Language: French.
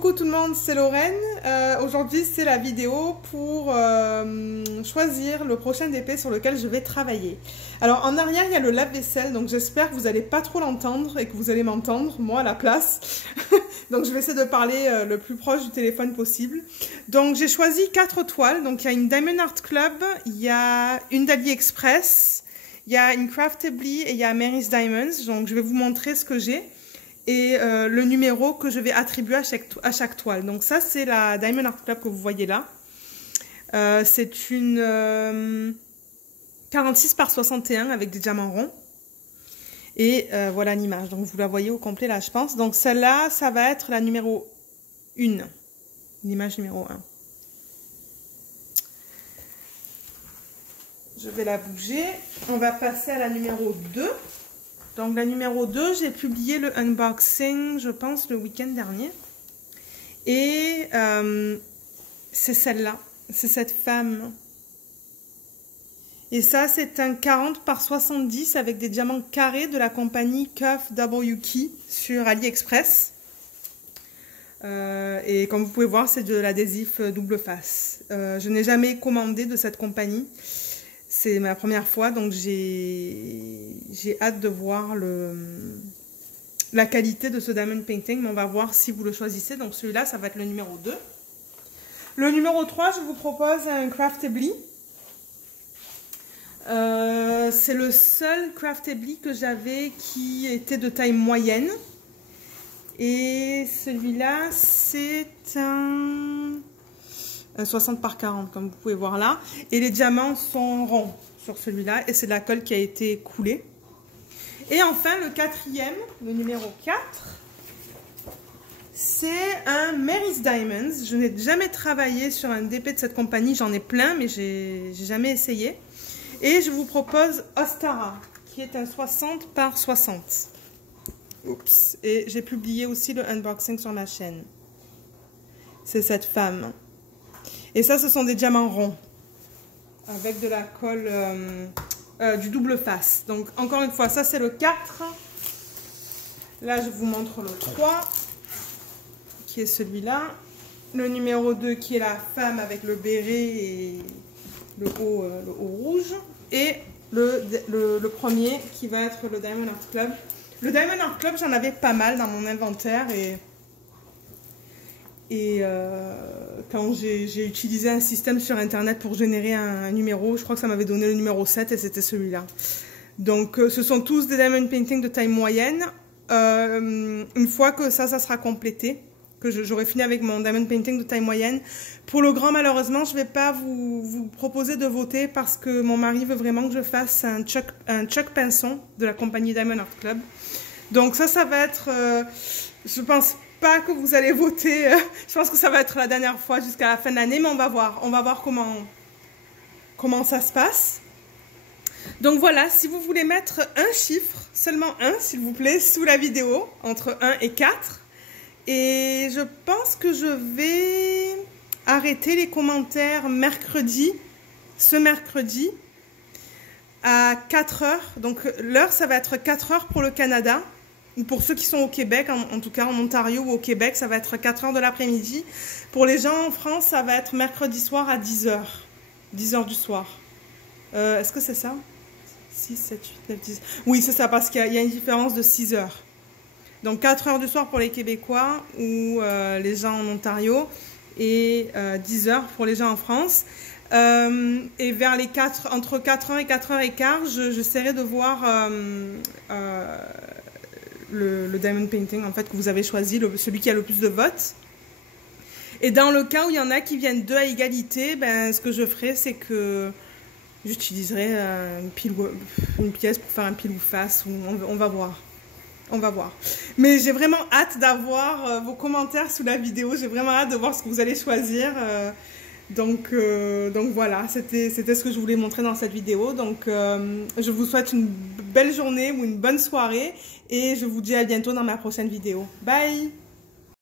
Coucou tout le monde, c'est Lorraine. Aujourd'hui c'est la vidéo pour choisir le prochain DP sur lequel je vais travailler. Alors en arrière il y a le lave-vaisselle, donc j'espère que vous n'allez pas trop l'entendre et que vous allez m'entendre, moi à la place. Donc je vais essayer de parler le plus proche du téléphone possible. Donc j'ai choisi 4 toiles, donc il y a une Diamond Art Club, il y a une d'AliExpress, il y a une Craftably et il y a Mary's Diamonds. Donc je vais vous montrer ce que j'ai. Et le numéro que je vais attribuer à chaque toile. Donc ça, c'est la Diamond Art Club que vous voyez là. C'est une 46 par 61 avec des diamants ronds. Et voilà l'image. Donc vous la voyez au complet là, je pense. Donc celle-là, ça va être la numéro 1. L'image numéro 1. Je vais la bouger. On va passer à la numéro 2. Donc la numéro 2, j'ai publié le unboxing, je pense, le week-end dernier. Et c'est celle-là, c'est cette femme. Et ça, c'est un 40 par 70 avec des diamants carrés de la compagnie Cuff W Key sur AliExpress. Et comme vous pouvez voir, c'est de l'adhésif double face. Je n'ai jamais commandé de cette compagnie. C'est ma première fois, donc j'ai hâte de voir la qualité de ce diamond painting, mais on va voir si vous le choisissez. Donc celui-là, ça va être le numéro 2. Le numéro 3, je vous propose un Craftably. C'est le seul Craftably que j'avais qui était de taille moyenne. Et celui-là, c'est un 60 par 40, comme vous pouvez voir là. Et les diamants sont ronds sur celui-là. Et c'est de la colle qui a été coulée. Et enfin, le quatrième, le numéro 4, c'est un Mary's Diamonds. Je n'ai jamais travaillé sur un DP de cette compagnie. J'en ai plein, mais j'ai jamais essayé. Et je vous propose Ostara, qui est un 60 par 60. Oups. Et j'ai publié aussi le unboxing sur ma chaîne. C'est cette femme. Et ça, ce sont des diamants ronds avec de la colle du double face. Donc, encore une fois, ça, c'est le 4. Là, je vous montre le 3, qui est celui-là. Le numéro 2, qui est la femme avec le béret et le haut rouge. Et le premier, qui va être le Diamond Art Club. Le Diamond Art Club, j'en avais pas mal dans mon inventaire et quand j'ai utilisé un système sur internet pour générer un numéro, je crois que ça m'avait donné le numéro 7 et c'était celui-là. Donc ce sont tous des diamond painting de taille moyenne. Une fois que ça sera complété, que j'aurai fini avec mon diamond painting de taille moyenne, pour le grand, malheureusement, je ne vais pas vous proposer de voter parce que mon mari veut vraiment que je fasse un Chuck Pinson de la compagnie Diamond Art Club. Donc ça va être, je pense pas que vous allez voter, je pense que ça va être la dernière fois jusqu'à la fin de l'année, mais on va voir comment ça se passe. Donc voilà, si vous voulez mettre un chiffre, seulement un s'il vous plaît, sous la vidéo, entre 1 et 4. Et je pense que je vais arrêter les commentaires ce mercredi, à 4 heures. Donc l'heure, ça va être 4 heures pour le Canada. Ou pour ceux qui sont au Québec, en tout cas en Ontario ou au Québec, ça va être 4 heures de l'après-midi. Pour les gens en France, ça va être mercredi soir à 10 heures. 10 heures du soir. Est-ce que c'est ça? 6, 7, 8, 9, 10. Oui, c'est ça, parce qu'il y a une différence de 6 heures. Donc 4 heures du soir pour les Québécois ou les gens en Ontario. Et 10 heures pour les gens en France. Et vers les entre 4 heures et 4 heures et quart, j'essaierai de voir le diamond painting en fait que vous avez choisi, celui qui a le plus de votes. Et dans le cas où il y en a qui viennent deux à égalité, ben, ce que je ferai, c'est que j'utiliserai une pièce pour faire un pile ou face. On va voir. On va voir. Mais j'ai vraiment hâte d'avoir vos commentaires sous la vidéo. J'ai vraiment hâte de voir ce que vous allez choisir. Donc voilà, c'était ce que je voulais montrer dans cette vidéo. Donc je vous souhaite une belle journée ou une bonne soirée et je vous dis à bientôt dans ma prochaine vidéo. Bye!